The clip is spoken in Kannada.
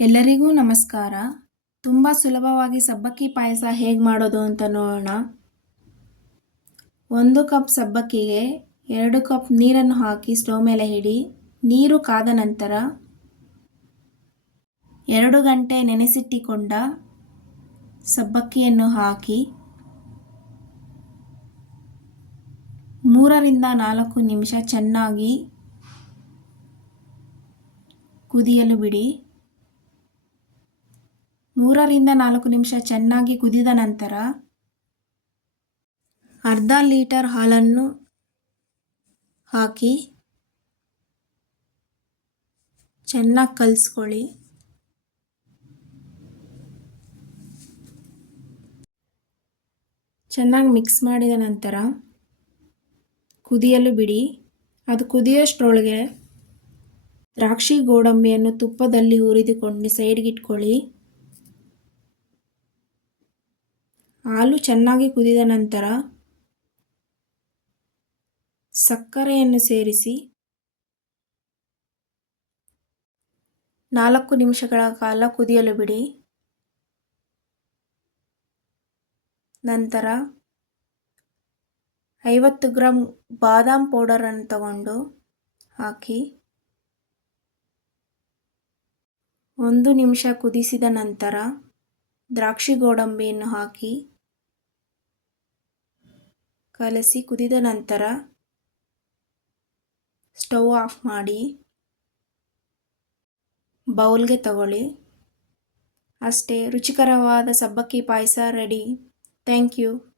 ಎಲ್ಲರಿಗೂ ನಮಸ್ಕಾರ. ತುಂಬ ಸುಲಭವಾಗಿ ಸಬ್ಬಕ್ಕಿ ಪಾಯಸ ಹೇಗೆ ಮಾಡೋದು ಅಂತ ನೋಡೋಣ. ಒಂದು ಕಪ್ ಸಬ್ಬಕ್ಕಿಗೆ ಎರಡು ಕಪ್ ನೀರನ್ನು ಹಾಕಿ ಸ್ಟವ್ ಮೇಲೆ ಹಿಡಿ ನೀರು ಕಾದ ನಂತರ ಎರಡು ಗಂಟೆ ನೆನೆಸಿಟ್ಟಿಕೊಂಡ ಸಬ್ಬಕ್ಕಿಯನ್ನು ಹಾಕಿ ಮೂರರಿಂದ ನಾಲ್ಕು ನಿಮಿಷ ಚೆನ್ನಾಗಿ ಕುದಿಯಲು ಬಿಡಿ. ಮೂರರಿಂದ ನಾಲ್ಕು ನಿಮಿಷ ಚೆನ್ನಾಗಿ ಕುದಿದ ನಂತರ ಅರ್ಧ ಲೀಟರ್ ಹಾಲನ್ನು ಹಾಕಿ ಚೆನ್ನಾಗಿ ಕಲಿಸ್ಕೊಳ್ಳಿ. ಚೆನ್ನಾಗಿ ಮಿಕ್ಸ್ ಮಾಡಿದ ನಂತರ ಕುದಿಯಲು ಬಿಡಿ. ಅದು ಕುದಿಯೋಷ್ಟರೊಳಗೆ ದ್ರಾಕ್ಷಿ ಗೋಡಂಬಿಯನ್ನು ತುಪ್ಪದಲ್ಲಿ ಹುರಿದುಕೊಂಡು ಸೈಡ್ಗೆ ಹಾಲು ಚೆನ್ನಾಗಿ ಕುದಿದ ನಂತರ ಸಕ್ಕರೆಯನ್ನು ಸೇರಿಸಿ ನಾಲ್ಕು ನಿಮಿಷಗಳ ಕಾಲ ಕುದಿಯಲು ಬಿಡಿ. ನಂತರ ಐವತ್ತು ಗ್ರಾಮ್ ಬಾದಾಮ್ ಪೌಡರನ್ನು ತಗೊಂಡು ಹಾಕಿ ಒಂದು ನಿಮಿಷ ಕುದಿಸಿದ ನಂತರ ದ್ರಾಕ್ಷಿ ಗೋಡಂಬಿಯನ್ನು ಹಾಕಿ ಕಲಸಿ ಕುದಿದ ನಂತರ ಸ್ಟವ್ ಆಫ್ ಮಾಡಿ ಬೌಲ್ಗೆ ತಗೊಳ್ಳಿ. ಅಷ್ಟೇ ರುಚಿಕರವಾದ ಸಬ್ಬಕ್ಕಿ ಪಾಯಸ ರೆಡಿ. Thank you.